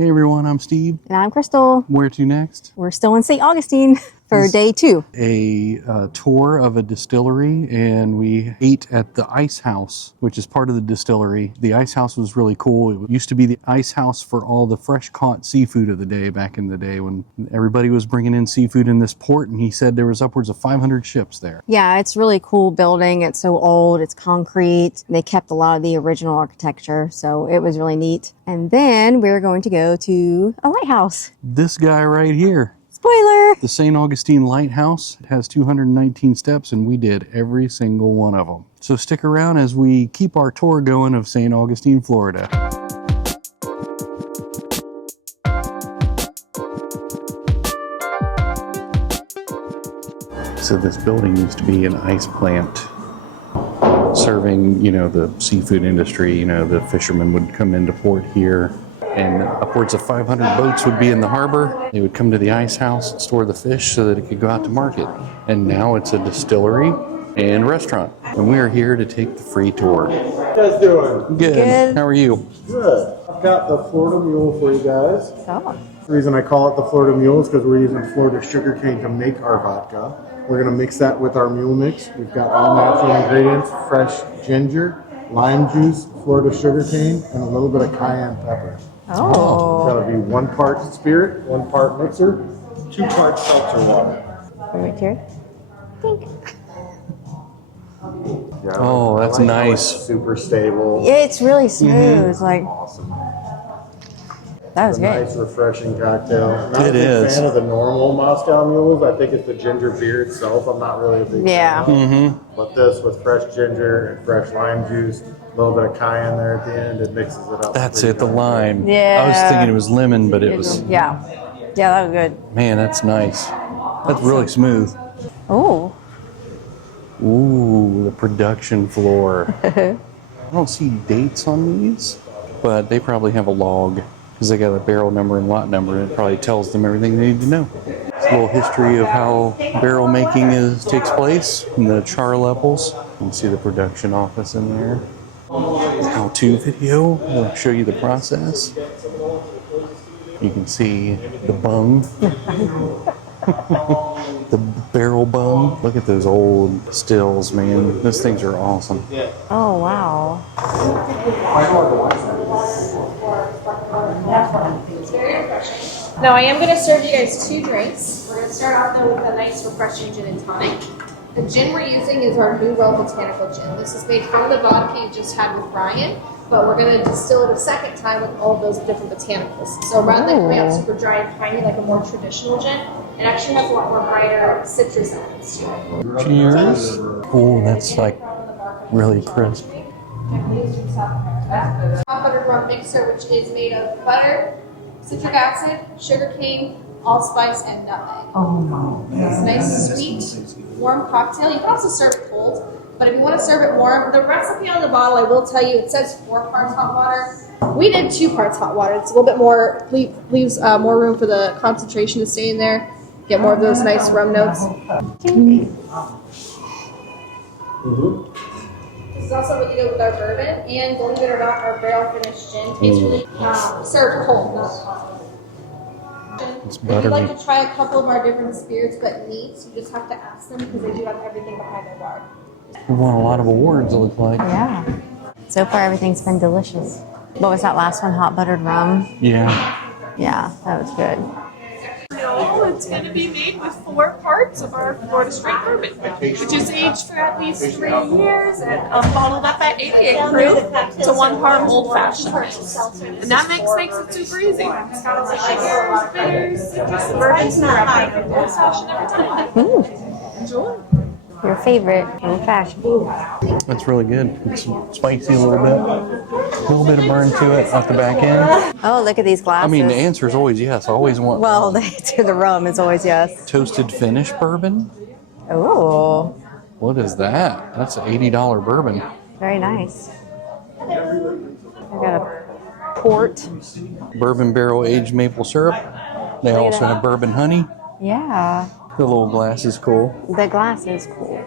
Hey everyone, I'm Steve. And I'm Crystal. Where to next? We're still in St. Augustine for day 2. A tour of a distillery, and we ate at the Ice House, which is part of the distillery. The Ice House was really cool. It used to be the ice house for all the fresh caught seafood of the day back in the day when everybody was bringing in seafood in this port, and he said there was upwards of 500 ships there. Yeah, it's a really cool building. It's so old, it's concrete. They kept a lot of the original architecture, so it was really neat. And then we're going to go to a lighthouse. This guy right here. Spoiler! The St. Augustine Lighthouse has 219 steps, and we did every single one of them. So stick around as we keep our tour going of St. Augustine, Florida. So this building used to be an ice plant serving, the seafood industry. The fishermen would come into port here, and upwards of 500 boats would be in the harbor. They would come to the ice house and store the fish so that it could go out to market. And now it's a distillery and restaurant. And we are here to take the free tour. How you guys doing? Good. How are you? Good. I've got the Florida Mule for you guys. Oh. The reason I call it the Florida Mule is because we're using Florida sugarcane to make our vodka. We're going to mix that with our mule mix. We've got all natural ingredients, fresh ginger, lime juice, Florida sugarcane, and a little bit of cayenne pepper. Oh. It's going to be 1 part spirit, 1 part mixer, 2 parts seltzer water. Right here. Think. Yeah, Oh, that's I like how nice. it's super stable. It's really smooth. It's like, Awesome. that was It's a good. nice, refreshing cocktail. Not It a big is. fan of the normal Moscow mules. I think it's the ginger beer itself. I'm not really a big Yeah. fan of. But this with fresh ginger and fresh lime juice, a little bit of cayenne there at the end, it mixes it up. That's pretty it, the darn lime. Yeah. I was thinking it was lemon, but it was, Yeah. Yeah, that was good. man, that's nice. That's really smooth. Oh. Ooh, the production floor. I don't see dates on these, but they probably have a log because they got a barrel number and lot number, and it probably tells them everything they need to know. It's a little history of how barrel making takes place and the char levels. You can see the production office in there. How-to video will show you the process. You can see the bung. The barrel bung. Look at those old stills, man. Those things are awesome. Oh, wow. It's very refreshing. Now I am going to serve you guys 2 drinks. We're going to start off though with a nice refreshing gin and tonic. The gin we're using is our New World Botanical Gin. This is made from the vodka you just had with Ryan, but we're going to distill it a second time with all those different botanicals. So rather than coming out super dry and piney like a more traditional gin, it actually has a lot more brighter citrus elements to it. Cheers. Oh, that's like really crisp. Hot buttered rum mixer, which is made of butter, citric acid, sugar cane, allspice, and nutmeg. Oh, It's a nice, sweet, warm cocktail. You can also serve it cold, but if you want to serve it warm, the recipe on the bottle, I will tell you, it says 4 parts hot water. We did 2 parts hot water. It's a little bit more, leaves more room for the concentration to stay in there, get more of those nice rum notes. This is also what you do with our bourbon, and believe it or not, our barrel finished gin tastes really served cold, not hot. It's If you'd buttery. like to try a couple of our different spirits but neats, you just have to ask them because they do have everything behind their bar. We won a lot of awards, it looks like. yeah. So far, everything's been delicious. What was that last one? Hot buttered rum? Yeah. Yeah, that was good. No, it's going to be made with 4 parts of our Florida straight bourbon, which is aged for at least 3 years and bottled up at 88 proof to 1 part old fashioned. And that makes it super easy. It's got sugars, bitters, citrus, bourbons, and old fashioned every time. Enjoy. Your favorite old fashioned. That's really good. It's spicy a little bit. A little bit of burn to it off the back end. Oh, look at these I glasses. mean, the answer is always yes. I always want Well, the rum is always yes. toasted finish bourbon. Oh, What is that? That's an $80 bourbon. very nice. I got a port. Bourbon barrel aged maple syrup. They Look at also that. have bourbon honey. Yeah, The little glass is cool. the glass is cool.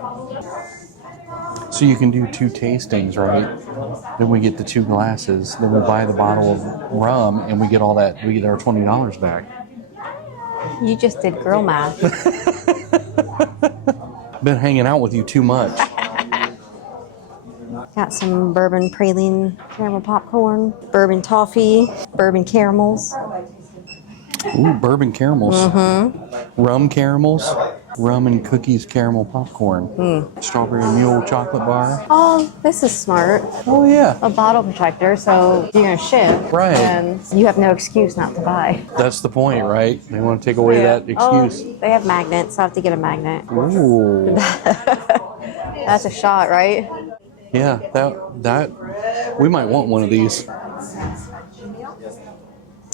So you can do 2 tastings, right? Then we get the 2 glasses. Then we buy the bottle of rum, and we get all that. We get our $20 back. You just did girl math. Been hanging out with you too much. Got some bourbon praline caramel popcorn, bourbon toffee, bourbon caramels. Ooh, bourbon caramels. Rum caramels. Rum and cookies caramel popcorn. Strawberry mule chocolate bar. Oh, this is smart. Oh, yeah. A bottle protector, so you're gonna ship, Right. and you have no excuse not to buy. That's the point, right? They want to take away that excuse. Oh, they have magnets, so I have to get a magnet. Ooh. That's a shot, right? Yeah, that we might want one of these.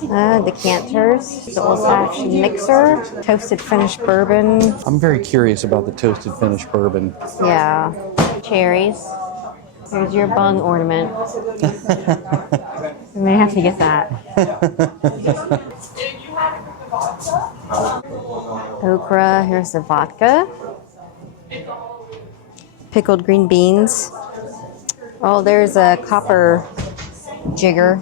Decanters, the old-fashioned mixer, toasted finished bourbon. I'm very curious about the toasted finished bourbon. Yeah, cherries. Here's your bung ornament. You may have to get that. Okra, here's the vodka. Pickled green beans. Oh, there's a copper jigger.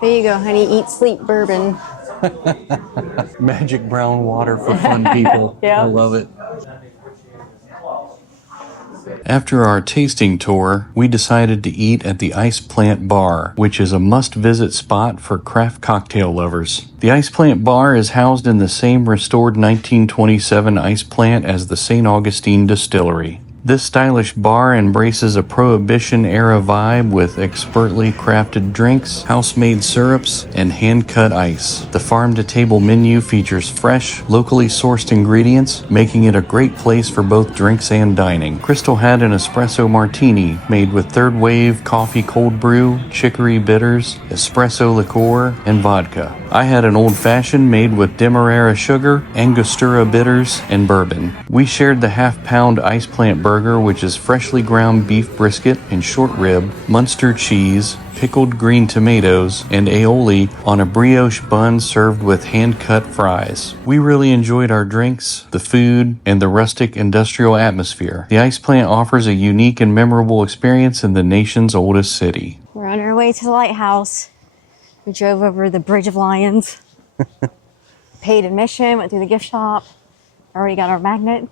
There you go, honey. Eat, sleep, bourbon. Magic brown water for fun people. Yeah. I love it. After our tasting tour, we decided to eat at the Ice Plant Bar, which is a must-visit spot for craft cocktail lovers. The Ice Plant Bar is housed in the same restored 1927 ice plant as the St. Augustine Distillery. This stylish bar embraces a Prohibition-era vibe with expertly crafted drinks, house-made syrups, and hand-cut ice. The farm-to-table menu features fresh, locally sourced ingredients, making it a great place for both drinks and dining. Crystal had an espresso martini made with third-wave coffee cold brew, chicory bitters, espresso liqueur, and vodka. I had an old-fashioned made with Demerara sugar, Angostura bitters, and bourbon. We shared the half-pound Ice Plant burger, which is freshly ground beef brisket and short rib, Munster cheese, pickled green tomatoes, and aioli on a brioche bun served with hand-cut fries. We really enjoyed our drinks, the food, and the rustic industrial atmosphere. The Ice Plant offers a unique and memorable experience in the nation's oldest city. We're on our way to the lighthouse. We drove over the Bridge of Lions. Paid admission, went through the gift shop. Already got our magnet.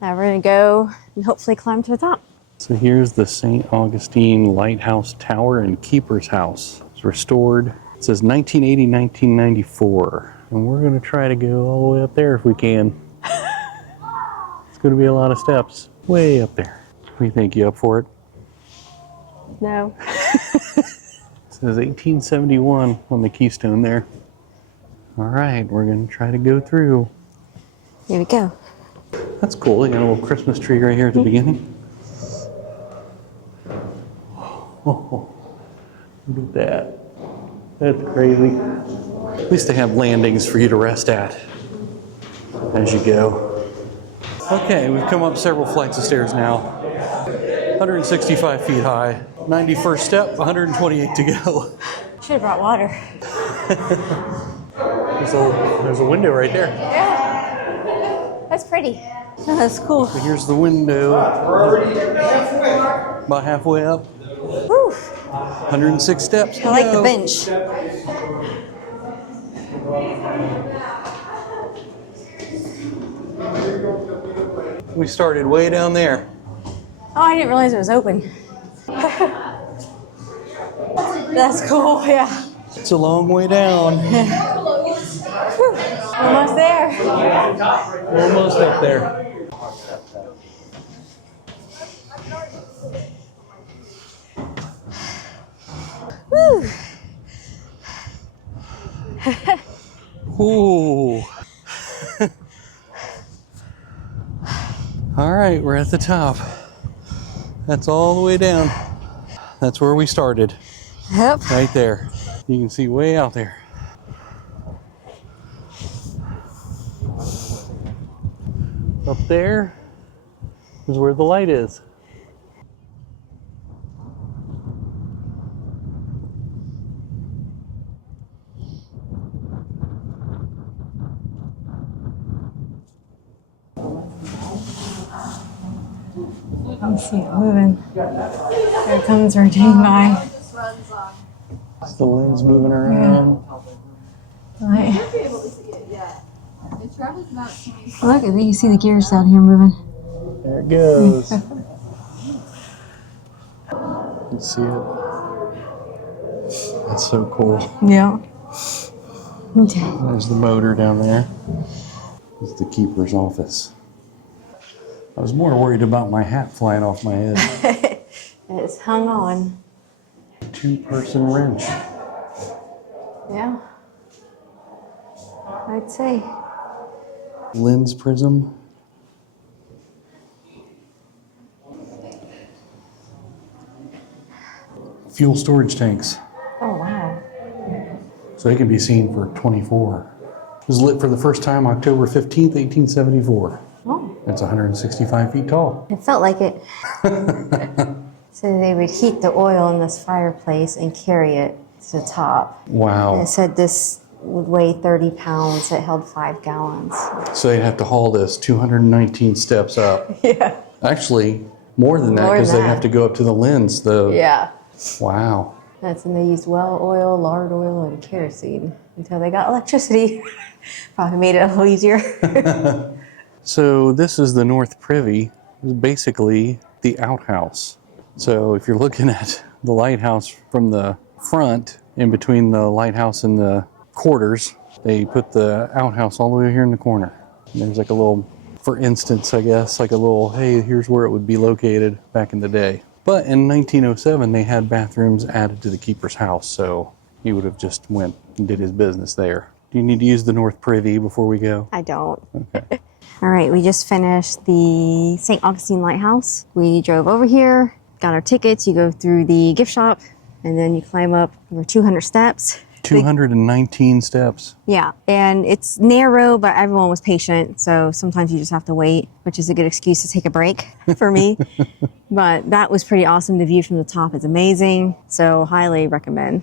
Now we're gonna go and hopefully climb to the top. So here's the St. Augustine Lighthouse Tower and Keeper's House. It's restored. It says 1980-1994. And we're gonna try to go all the way up there if we can. It's gonna be a lot of steps. Way up there. What do you think? You up for it? No. It says 1871 on the keystone there. All right, we're gonna try to go through. Here we go. That's cool. They got a little Christmas tree right here at the beginning. Oh, look at that. That's crazy. At least they have landings for you to rest at as you go. Okay, we've come up several flights of stairs now. 165 feet high. 91st step, 128 to go. Should have brought water. There's a window right there. Yeah. That's pretty. Oh, that's cool. So here's the window. About halfway up. Whew. 106 steps. I like the bench. We started way down there. Oh, I didn't realize it was open. That's cool, yeah. It's a long way down. Almost there. Almost up there. Woo. Ooh. All right, we're at the top. That's all the way down. That's where we started. Yep. Right there. You can see way out there. Up there is where the light is. I see it moving. There it comes rotating by. This runs on. Is the lens moving around? Right. You'll be able to see it, yeah. It travels about 20. Look, you can see the gears down here moving. There it goes. You see it? That's so cool. Yeah. There's the motor down there. It's the keeper's office. I was more worried about my hat flying off my head. It's hung on. 2-person wrench. Yeah. I'd say. Lens prism. Fuel storage tanks. Oh, wow. So they can be seen for 24. It was lit for the first time October 15th, 1874. Oh, It's 165 feet tall. it felt like it. So they would heat the oil in this fireplace and carry it to the top. And Wow. it said this would weigh 30 pounds. It held 5 gallons. So they'd have to haul this 219 steps up. Yeah. Actually, more than that More than because they that. have to go up to the lens. Yeah. Wow. That's when they used well oil, lard oil, and kerosene until they got electricity. Probably made it a little easier. So this is the North Privy, basically the outhouse. So if you're looking at the lighthouse from the front, in between the lighthouse and the quarters, they put the outhouse all the way here in the corner. And there's like a little, for instance, I guess, like a little, hey, here's where it would be located back in the day. But in 1907, they had bathrooms added to the keeper's house, so he would have just went and did his business there. Do you need to use the North Privy before we go? I don't. Okay. All right, we just finished the St. Augustine Lighthouse. We drove over here, got our tickets. You go through the gift shop, and then you climb up over 200 steps. 219 steps. Yeah, and it's narrow, but everyone was patient, so sometimes you just have to wait, which is a good excuse to take a break for me. But that was pretty awesome. The view from the top is amazing, so highly recommend.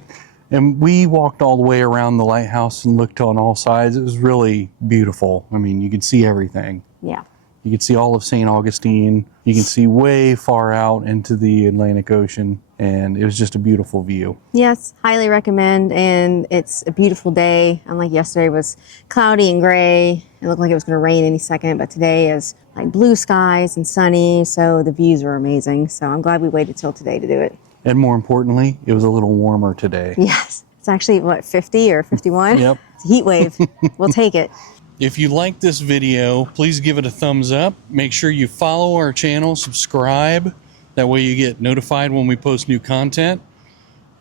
And we walked all the way around the lighthouse and looked on all sides. It was really beautiful. I mean, you could see everything. Yeah. You could see all of St. Augustine. You can see way far out into the Atlantic Ocean, and it was just a beautiful view. Yes, highly recommend, and it's a beautiful day. Unlike yesterday, it was cloudy and gray. It looked like it was going to rain any second, but today is like blue skies and sunny, so the views were amazing. So I'm glad we waited till today to do it. And more importantly, it was a little warmer today. Yes, it's actually, what, 50 or 51? Yep. It's a heat wave. We'll take it. If you like this video, please give it a thumbs up. Make sure you follow our channel, subscribe. That way you get notified when we post new content.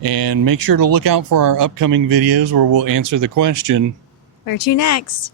And make sure to look out for our upcoming videos where we'll answer the question, Where to next?